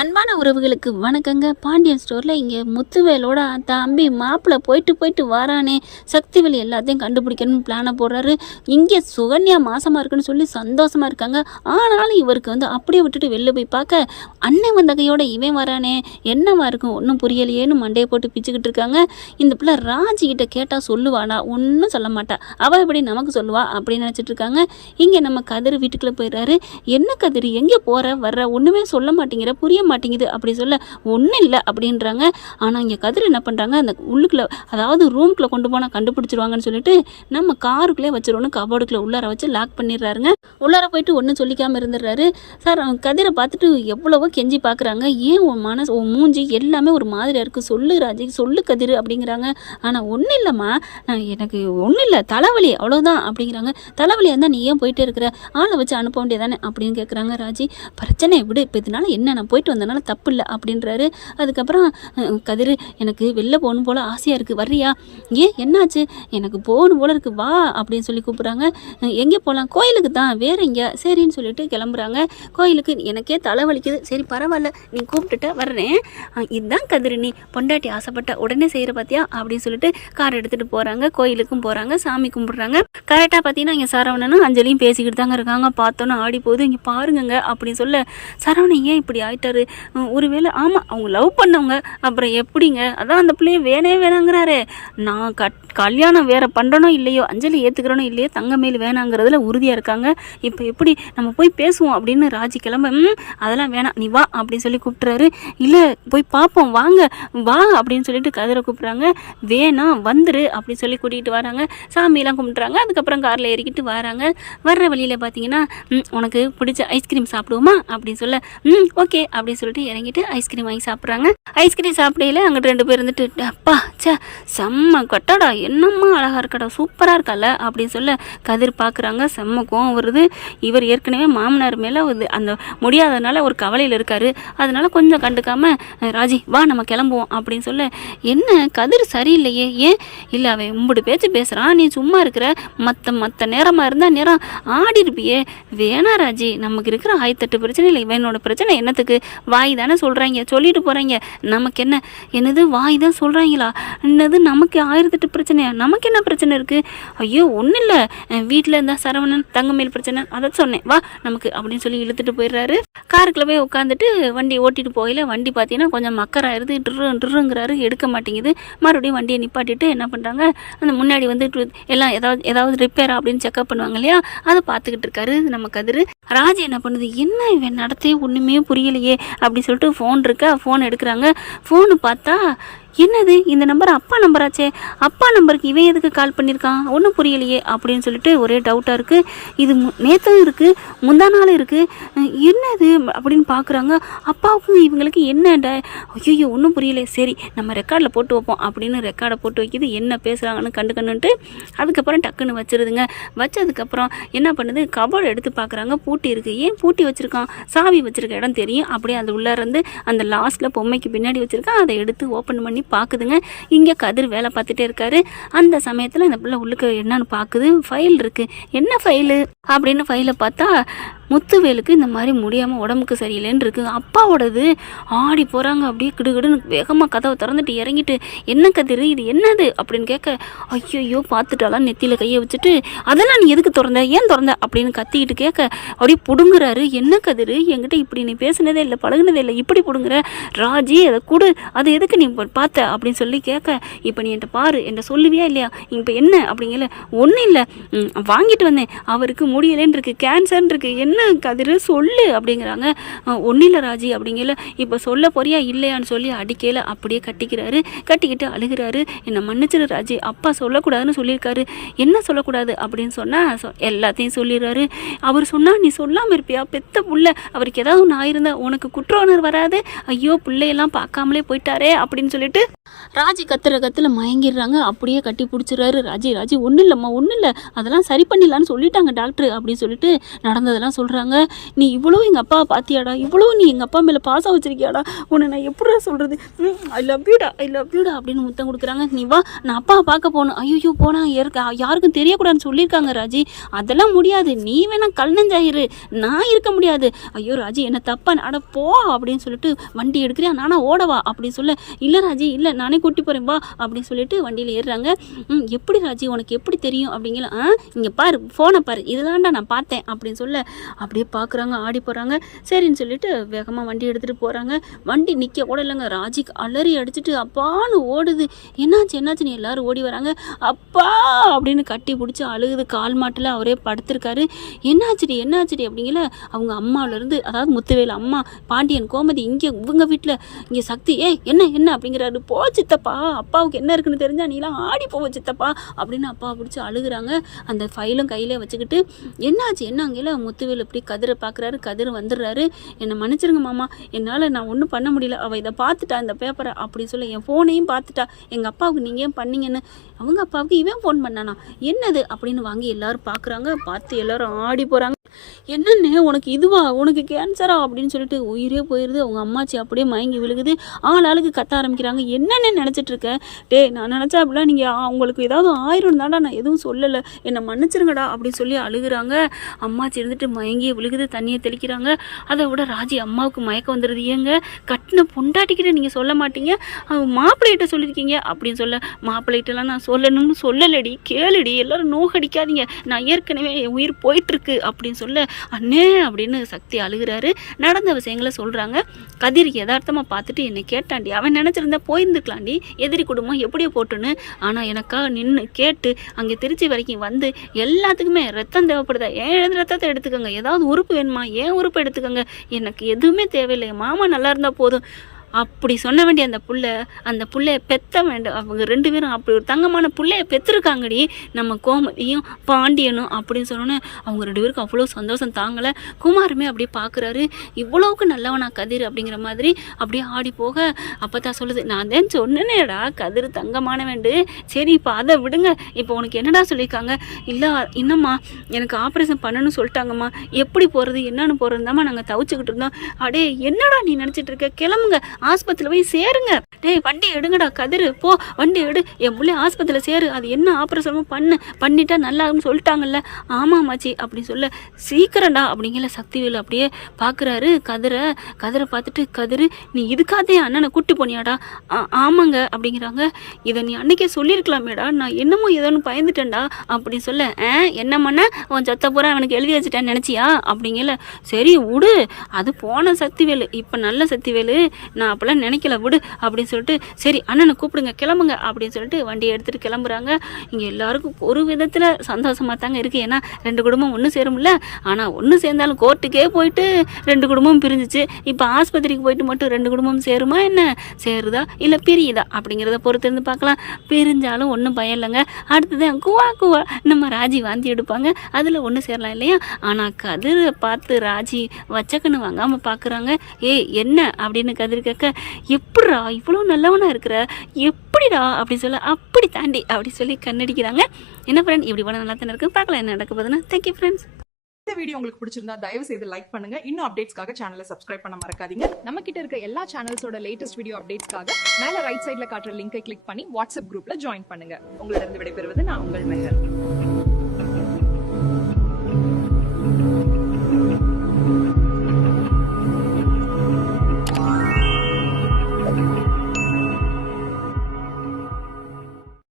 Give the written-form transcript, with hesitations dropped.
அன்பான உறவுகளுக்கு வணக்கங்க. பாண்டியன் ஸ்டோரில் இங்கே முத்துவேலோட தம்பி மாப்பிள்ளை போயிட்டு வாரானே, சக்திவேல் எல்லாத்தையும் கண்டுபிடிக்கணும்னு பிளானை போடுறாரு. இங்கே சுகன்யா மாசமாக இருக்குன்னு சொல்லி சந்தோஷமாக இருக்காங்க. ஆனாலும் இவருக்கு அப்படியே விட்டுட்டு வெளில போய் பார்க்க அண்ணன் வந்த கையோட இவன் வரானே, என்னவா இருக்கும் ஒன்றும் புரியலையேன்னு மண்டையை போட்டு பிச்சுக்கிட்டு இருக்காங்க. இந்த பிள்ளை ராஜிக்கிட்ட கேட்டால் சொல்லுவாடா, ஒன்றும் சொல்ல மாட்டா, அவள் எப்படி நமக்கு சொல்லுவா அப்படின்னு நினச்சிட்டு இருக்காங்க. இங்கே நம்ம கதிர் வீட்டுக்குள்ளே போயிடுறாரு. என்ன கதிர், எங்கே போகிற வர்ற, ஒன்றுமே சொல்ல மாட்டேங்கிற, புரிய மாட்டேங்குது அப்படி சொல்ல ஒன்றும் இல்லை அப்படின்றாங்க. ஆனால் இங்கே கதிர் என்ன பண்ணுறாங்க, அந்த உள்ளுக்குள்ள அதாவது ரூம்குள்ளே கொண்டு போனால் கண்டுபிடிச்சிருவாங்கன்னு சொல்லிட்டு நம்ம காருக்குள்ளே வச்சிருவோன்னு கபோர்டுக்குள்ளே உள்ளார வச்சு லாக் பண்ணிடுறாருங்க. உள்ளார போயிட்டு ஒன்றும் சொல்லிக்காமல் இருந்துடுறாரு. சார் கதிரை பார்த்துட்டு எவ்வளவோ கெஞ்சி பார்க்குறாங்க. ஏன் உன் மனசு உன் மூஞ்சி எல்லாமே ஒரு மாதிரியாக இருக்குது, சொல்லு ராஜி, சொல்லு கதிர் அப்படிங்கிறாங்க. ஆனால் ஒன்றும் இல்லைம்மா, எனக்கு ஒன்றும் இல்லை, தலைவலி அவ்வளோதான் அப்படிங்கிறாங்க. தலைவலியாக இருந்தால் நீ ஏன் போயிட்டே இருக்கிற, ஆளை வச்சு அனுப்ப வேண்டியதானே அப்படின்னு கேட்குறாங்க. ராஜி பிரச்சனை விடு, இப்போ இதனால என்ன, நான் போயிட்டு வந்தனால தப்பு இல்லை அப்படின்றாரு. அதுக்கப்புறம் கதிர், எனக்கு வெளில போகணும் போல் ஆசையாக இருக்குது, வர்றியா? ஏன் என்னாச்சு? எனக்கு போகணும் போல இருக்குது, வா அப்படின்னு சொல்லி கூப்பிட்றாங்க. எங்கே போகலாம்? கோயிலுக்கு தான், வேற எங்கே? சரின்னு சொல்லிட்டு கிளம்புறாங்க. கோயிலுக்கு எனக்கே தலைவலிக்குது, சரி பரவாயில்ல நீ கூப்பிட்டுட்ட வர்றேன். இதுதான் கதிர், நீ பொண்டாட்டி ஆசைப்பட்ட உடனே செய்கிற பார்த்தியா அப்படின்னு சொல்லிட்டு கார் எடுத்துகிட்டு போகிறாங்க. கோயிலுக்கும் போகிறாங்க, சாமி கும்பிட்றாங்க. கரெக்டாக பார்த்தீங்கன்னா இங்கே சரவணனும் அஞ்சலியும் பேசிக்கிட்டு தாங்க இருக்காங்க. பார்த்தோன்னா ஆடி போகுது. இங்கே பாருங்கங்க அப்படின்னு சொல்ல, சரவணன் ஏன் இப்படி ஆயிட்டாரு, ஒருவேளை ஆமாம் அவங்க லவ் பண்ணவங்க, அப்புறம் எப்படிங்க, அதான் அந்த பிள்ளைய வேணாங்கிறாரு. நான் கல்யாணம் வேற பண்ணுறனோ இல்லையோ, அஞ்சலி ஏற்றுக்கிறனோ இல்லையோ, தங்கமேல் வேணாங்கிறதுல உறுதியாக இருக்காங்க. இப்போ எப்படி நம்ம போய் பேசுவோம் அப்படின்னு ராஜி கிளம்ப, அதெல்லாம் வேணாம் நீ வா அப்படின்னு சொல்லி கூப்பிட்றாரு. இல்லை போய் பார்ப்போம் வாங்க வா அப்படின்னு சொல்லிட்டு கதிரை கூப்பிட்றாங்க. வேணாம் வந்துரு அப்படின்னு சொல்லி கூட்டிகிட்டு வராங்க. சாமியெல்லாம் கும்பிட்றாங்க. அதுக்கப்புறம் காரில் ஏறிக்கிட்டு வராங்க. வர்ற வழியில் பார்த்தீங்கன்னா, உனக்கு பிடிச்ச ஐஸ்கிரீம் சாப்பிடுவோமா அப்படின்னு சொல்ல, ஓகே அப்படின்னு சொல்லிட்டு இறங்கிட்டு ஐஸ்கிரீம் வாங்கி சாப்பிட்றாங்க. ஐஸ்கிரீம் சாப்பிடையில அங்கிட்டு 2 பேர் இருந்துட்டு, அப்பா சே செம்ம கட்டாடா, என்னம்மா அழகாக இருக்கடா, சூப்பராக இருக்கல அப்படின்னு சொல்ல கதிர் பார்க்குறாங்க. செம்ம கோவம் வருது. இவர் ஏற்கனவே மாமனார் மேலே அந்த முடியாததுனால ஒரு கவலையில் இருக்காரு. அதனால கொஞ்சம் கண்டுக்காம, ராஜி வா நம்ம கிளம்புவோம் அப்படின்னு சொல்ல, என்ன கதிர் சரியில்லையே, ஏன் இல்லை அவன் உம்புடு பேச்சு பேசுகிறான், நீ சும்மா இருக்கிற, மற்ற நேரமாக இருந்தால் நேரம் ஆடி இருப்பியே, வேணா ராஜி நமக்கு இருக்கிற 1008 பிரச்சனை இல்லை, இவனோட பிரச்சனை என்னத்துக்கு, வாய் தானே சொல்கிறாங்க, சொல்லிட்டு போகிறாங்க, நமக்கு என்ன, என்னது வாய் தான் சொல்கிறாங்களா, என்னது நமக்கு 1008 பிரச்சனையா, நமக்கு என்ன பிரச்சனை இருக்குது, ஐயோ ஒன்றும் இல்லை, வீட்டில் இருந்தால் சரவணன் தங்கமேல் பிரச்சனை, அதை சொன்னேன் வா நமக்கு அப்படின்னு சொல்லி இழுத்துட்டு போயிடுறாரு. காருக்குள்ள போய் உட்காந்துட்டு வண்டி ஓட்டிட்டு போகல, வண்டி பார்த்தீங்கன்னா கொஞ்சம் மக்கராயிருது, ட்ருங்கிறாரு, எடுக்க மாட்டேங்குது. மறுபடியும் வண்டியை நிப்பாட்டிட்டு என்ன பண்ணுறாங்க, அந்த முன்னாடி வந்து எல்லாம் ஏதாவது ரிப்பேரா அப்படின்னு செக்அப் பண்ணுவாங்க இல்லையா, அதை பார்த்துக்கிட்டு இருக்காரு நம்ம கதிர். ராஜி என்ன பண்ணுது, என்ன இவன் நடத்தே ஒன்றுமே புரியலையே அப்படின்னு சொல்லிட்டு ஃபோன் இருக்கா, ஃபோன் எடுக்கிறாங்க. ஃபோனு பார்த்தா என்னது இந்த நம்பர் அப்பா நம்பராச்சே, அப்பா நம்பருக்கு இவன் எதுக்கு கால் பண்ணியிருக்கான், ஒன்றும் புரியலையே அப்படின்னு சொல்லிட்டு ஒரே டவுட்டாக இருக்குது. இது நேற்றும் இருக்குது, முந்தா நாள் இருக்குது, என்னது அப்படின்னு பார்க்குறாங்க. அப்பாவுக்கும் இவங்களுக்கு என்னடா, ஐயோ ஒன்றும் புரியலை, சரி நம்ம ரெக்கார்டில் போட்டு வைப்போம் அப்படின்னு ரெக்கார்டை போட்டு வைக்கிது. என்ன பேசுகிறாங்கன்னு கண்டுக்கணுன்ட்டு அதுக்கப்புறம் டக்குன்னு வச்சிருதுங்க. வச்சதுக்கப்புறம் என்ன பண்ணுது, கபோர்டு எடுத்து பார்க்குறாங்க, பூட்டி இருக்குது. ஏன் பூட்டி வச்சுருக்கான், சாவி வச்சுருக்க இடம் தெரியும், அப்படியே அது உள்ளே இருந்து அந்த லாஸ்ட்டில் பொம்மைக்கு பின்னாடி வச்சுருக்கான், அதை எடுத்து ஓப்பன் பண்ணி பார்க்குதுங்க. இங்கே கதிர் வேலை பார்த்துட்டே இருக்காரு. அந்த சமயத்தில் இந்த பிள்ளை உள்ளுக்கு என்னன்னு பார்க்குது, ஃபைல் இருக்குது. என்ன ஃபைலு அப்படின்னு ஃபைலை பார்த்தா, முத்துவேலுக்கு இந்த மாதிரி முடியாமல் உடம்புக்கு சரியில்லைன்னு இருக்குது, அப்பாவோடது. ஆடி போகிறாங்க, அப்படியே கிடுகிடுன்னு வேகமாக கதவை திறந்துட்டு இறங்கிட்டு, என்ன கதிர் இது என்னது அப்படின்னு கேட்க, ஐயோ பார்த்துட்டாலாம் நெத்தியில் கையை வச்சுட்டு, அதெல்லாம் நீ எதுக்கு திறந்த, ஏன் திறந்த அப்படின்னு கத்திக்கிட்டு கேட்க, அப்படியே பிடுங்குறாரு. என்ன கதிர் என்கிட்ட இப்படி நீ பேசுனதே இல்லை, பழகுனதே இல்லை, இப்படி பிடுங்குற, ராஜி அதை கொடு, அதை எதுக்கு நீ பார்த்த அப்படின்னு சொல்லி கேட்க, இப்போ நீ என்கிட்ட பாரு, என்கிட்ட சொல்லுவியா இல்லையா, இப்போ என்ன அப்படிங்கல, ஒன்றும் இல்லை வாங்கிட்டு வந்தேன், அவருக்கு முடியலேன்னு இருக்குது, கேன்சர்ன்னு இருக்குது, என்ன கதிர் சொல்லு அப்படிங்கிறாங்க. ஒன்றும் இல்லை ராஜி அப்படிங்கல, இப்போ சொல்ல போறியா இல்லையான்னு சொல்லி அடிக்கையில் அப்படியே கட்டிக்கிறாரு. கட்டிக்கிட்டு அழுகிறாரு. என்னை மன்னிச்சிரு ராஜி, அப்பா சொல்லக்கூடாதுன்னு சொல்லியிருக்காரு, என்ன சொல்லக்கூடாது அப்படின்னு சொன்னால் எல்லாத்தையும் சொல்லிடுறாரு. அவர் சொன்னால் நீ சொல்லாமல் இருப்பியா, பெத்த புள்ள, அவருக்கு ஏதாவது ஒன்று ஆயிருந்தா உனக்கு குற்ற உணர்வு வராது, ஐயோ பிள்ளையெல்லாம் பார்க்காமலே போயிட்டாரே அப்படின்னு சொல்லிட்டு ராஜி கத்துல மயங்கிடுறாங்க. அப்படியே கட்டி பிடிச்சிடுறாரு. ராஜி ஒன்றும் இல்லைம்மா, ஒன்றும் இல்லை, அதெல்லாம் சரி பண்ணிடலான்னு சொல்லிட்டாங்க டாக்டர் அப்படின்னு சொல்லிட்டு நடந்ததெல்லாம் சொல்கிறாங்க, நீ இவ்வளோ எங்கள் அப்பாவை பார்த்தியாடா, இவ்வளோ நீ எங்கள் அப்பா மேலே பாசம் வச்சிருக்கியாடா, உன்னை நான் எப்படிடா சொல்கிறது, ஐ லவ் யூடா அப்படின்னு முத்தம் கொடுக்குறாங்க. நீ வா, நான் அப்பாவை பார்க்க போகணும். ஐயோ போனா யாருக்கும் தெரியக்கூடாதுன்னு சொல்லியிருக்காங்க ராஜி, அதெல்லாம் முடியாது, நீ வேணா கல்நஞ்சாயிரு, நான் இருக்க முடியாது. ஐயோ ராஜி என்ன தப்பா, அட போ அப்படின்னு சொல்லிட்டு வண்டி எடுக்கிறியா, நானா ஓடவா அப்படின்னு சொல்ல, இல்லை ராஜி இல்லை நானே கூட்டி போகிறேன் வா அப்படின்னு சொல்லிட்டு வண்டியில் ஏறுறாங்க. எப்படி ராஜி உனக்கு எப்படி தெரியும் அப்படிங்கிற, இங்கே பாரு ஃபோனை பாரு, இதுதான்டா நான் பார்த்தேன் அப்படின்னு சொல்ல அப்படியே பார்க்குறாங்க, ஆடி போகிறாங்க. சரின்னு சொல்லிட்டு வேகமாக வண்டி எடுத்துகிட்டு போகிறாங்க. வண்டி நிற்க கூட இல்லைங்க, ராஜிக்கு அலறி அடிச்சுட்டு அப்பான்னு ஓடுது. என்னாச்சுன்னு எல்லாரும் ஓடி வராங்க. அப்பா அப்படின்னு கட்டி பிடிச்சி அழுகுது, கால் மாட்டில் அவரே படுத்திருக்காரு. என்னாச்சுடி அப்படிங்கல அவங்க அம்மாவிலேருந்து, அதாவது முத்துவேல் அம்மா பாண்டியன் கோமதி இங்கே இவங்க வீட்டில் இங்கே சக்தி என்ன அப்படிங்கிறாரு. போ சித்தப்பா, அப்பாவுக்கு என்ன இருக்குன்னு தெரிஞ்சா நீலாம் ஆடி போவ சித்தப்பா அப்படின்னு அப்பா பிடிச்சி அழுகுறாங்க. அந்த ஃபைலும் கையிலே வச்சுக்கிட்டு என்ன அங்கேல முத்துவேல் இப்படி கதிரை பார்க்குறாரு. கதிர் வந்துடுறாரு. என்னை மன்னிச்சிருங்க மாமா, என்னால் நான் ஒன்றும் பண்ண முடியல, அவள் இதை பார்த்துட்டா இந்த பேப்பரை அப்படி சொல்ல, என் ஃபோனையும் பார்த்துட்டா, எங்கள் அப்பாவுக்கு நீங்கள் ஏன் பண்ணீங்கன்னு. அவங்க அப்பாவுக்கு இவன் ஃபோன் பண்ணானா, என்னது அப்படின்னு வாங்கி எல்லாரும் பார்க்குறாங்க. பார்த்து எல்லாரும் ஆடி போகிறாங்க. என்னன்னு உனக்கு இதுவா, உனக்கு கேன்சரா அப்படின்னு சொல்லிட்டு உயிரே போயிடுது. அவங்க அம்மாச்சி அப்படியே மயங்கி விழுகுது. ஆளுக்கு கத்த ஆரம்பிக்கிறாங்க. என்னென்னு நினச்சிட்டு இருக்க, நான் நினச்சா அப்படிலாம் நீங்கள் உங்களுக்கு ஏதாவது ஆயிரம் தாண்டா, நான் எதுவும் சொல்லலை, என்னை மன்னிச்சிருங்கடா அப்படின்னு சொல்லி அழுகுறாங்க. அம்மாச்சி இருந்துட்டு மயங்கியே விழுகுது, தண்ணியை தெளிக்கிறாங்க. அதை விட ராஜி அம்மாவுக்கு மயக்கம் வந்துடுது. ஏங்க கட்டின பொண்டாட்டிக்கிட்ட நீங்கள் சொல்ல மாட்டீங்க, மாப்பிள்ளைகிட்ட சொல்லியிருக்கீங்க அப்படின்னு சொல்ல, மாப்பிள்ளைகிட்டலாம் நான் சொல்லணும்னு சொல்லலடி, கேளுடி, எல்லாரும் நோகடிக்காதீங்க, நான் ஏற்கனவே என் உயிர் போயிட்டுருக்கு அப்படின்னு சொல்ல, அண்ணே அப்படின்னு சக்தி அழுகிறாரு. நடந்த விஷயங்களை சொல்கிறாங்க. கதிர் யதார்த்தமாக பார்த்துட்டு என்னை கேட்டாண்டி, அவன் நினச்சிருந்தா போயிருந்துக்கலாண்டி, எதிரி குடும்பம் எப்படியோ போட்டுன்னு, ஆனால் எனக்காக நின்று கேட்டு அங்கே திருச்சி வரைக்கும் வந்து எல்லாத்துக்குமே ரத்தம் தேவைப்படுதா, ஏன் ரத்தத்தை எடுத்துக்கோங்க, ஏதாவது உறுப்பு வேணுமா ஏன் உறுப்பு எடுத்துக்கோங்க, எனக்கு எதுவுமே தேவையில்லை, மாமா நல்லா இருந்தால் போதும் அப்படி சொன்ன வேண்டிய அந்த புள்ளைய பெத்த வேண்டும். அவங்க 2 பேரும் அப்படி ஒரு தங்கமான புள்ளைய பெற்றிருக்காங்கடி, நம்ம கோமதியும் பாண்டியனும் அப்படின்னு சொன்னோன்னே அவங்க 2 பேருக்கும் அவ்வளோ சந்தோஷம் தாங்கலை. குமாருமே அப்படியே பார்க்குறாரு, இவ்வளோவுக்கு நல்லவனா கதிர் அப்படிங்கிற மாதிரி அப்படியே ஆடி போக, அப்போ தான் சொல்லுது, நான் தான் சொன்னேனேடா கதிர் தங்கமான வேண்டு, சரி இப்போ அதை விடுங்க, இப்போ உனக்கு என்னடா சொல்லியிருக்காங்க, இல்லை இன்னம்மா எனக்கு ஆப்ரேஷன் பண்ணணும்னு சொல்லிட்டாங்கம்மா, எப்படி போகிறது என்னன்னு போகிறதுதாம்மா நாங்கள் தவிச்சுக்கிட்டு இருந்தோம். அடே என்னடா நீ நினச்சிட்டு இருக்க, கிளம்புங்க ஆஸ்பத்திரியில் போய் சேருங்க, வண்டி எடுங்கடா கதிர், போ வண்டி எடு, என் பிள்ளை ஆஸ்பத்திரியில் சேரு, அது என்ன ஆப்ரேஷனும் பண்ணிட்டா நல்லாகுன்னு சொல்லிட்டாங்கல்ல. ஆமாமாச்சி அப்படி சொல்ல, சீக்கிரம்டா அப்படிங்கிற சக்திவேல் அப்படியே பார்க்குறாரு கதிரை பார்த்துட்டு, கதிர் நீ இதுக்காதே அண்ணனை கூட்டி போனியாடா, ஆமாங்க அப்படிங்கிறாங்க. இதை நீ அன்னைக்கே சொல்லியிருக்கலாமேடா, நான் என்னமோ ஏதோன்னு பயந்துட்டேன்டா அப்படின்னு சொல்ல, என்ன பண்ண உன் சொத்தை பூரா அவனுக்கு எழுதி வச்சுட்டேன்னு நினச்சியா அப்படிங்கல, சரி விடு, அது போன சக்திவேல், இப்போ நல்ல சக்திவேல், நான் அப்பெல்லாம் நினைக்கல விடு அப்படின்னு சொல்லிட்டு, சரி அண்ணனை கூப்பிடுங்க கிளம்புங்க அப்படின்னு சொல்லிட்டு வண்டியை எடுத்துகிட்டு கிளம்புறாங்க. இங்கே எல்லாருக்கும் ஒரு விதத்தில் சந்தோஷமாக தாங்க இருக்குது, ஏன்னா 2 குடும்பம் ஒன்று சேரும்ல. ஆனால் ஒன்று சேர்ந்தாலும் கோர்ட்டுக்கே போயிட்டு 2 குடும்பம் பிரிஞ்சிச்சு, இப்போ ஆஸ்பத்திரிக்கு போயிட்டு மட்டும் 2 குடும்பம் சேருமா என்ன, சேருதா இல்லை பிரியுதா அப்படிங்கிறத பொறுத்து இருந்து பார்க்கலாம். பிரிஞ்சாலும் ஒன்றும் பயம் இல்லைங்க, அடுத்ததான் குவா நம்ம ராஜி வாந்தி எடுப்பாங்க, அதில் ஒன்று சேரலாம் இல்லையா. ஆனால் கதிரை பார்த்து ராஜி வச்சக்கன்னு வாங்காமல் பார்க்குறாங்க. என்ன அப்படின்னு கதிர் கேட்க, எப்படிடா இவ்வளோ நல்லவனா இருக்கிற, எப்படிடா அப்படி சொல்ல, அப்படி தாண்டி அப்படி சொல்லி கண்ணடிக்கிறாங்க. என்ன ஃப்ரெண்ட் இப்படி போனால் நல்லா தானே இருக்கு, பார்க்கலாம் என்ன நடக்க போகுதுன்னா. Thank you friends. இந்த வீடியோ உங்களுக்கு பிடிச்சிருந்தா தயவு செய்து லைக் பண்ணுங்க. இன்னும் அப்டேட்ஸ்க்காக சேனலை சப்ஸ்கிரைப் பண்ண மறக்காதீங்க. நம்ம கிட்ட இருக்க எல்லா சேனல்ஸோட லேட்டஸ்ட் வீடியோ அப்டேட்ஸ்க்காக மேல ரைட் சைடுல காட்டுற லிங்கை கிளிக் பண்ணி வாட்ஸ்அப் குரூப்ல ஜாயின் பண்ணுங்க. உங்களிடம் விடைபெறுவது நான் உங்கள் மெஹர்.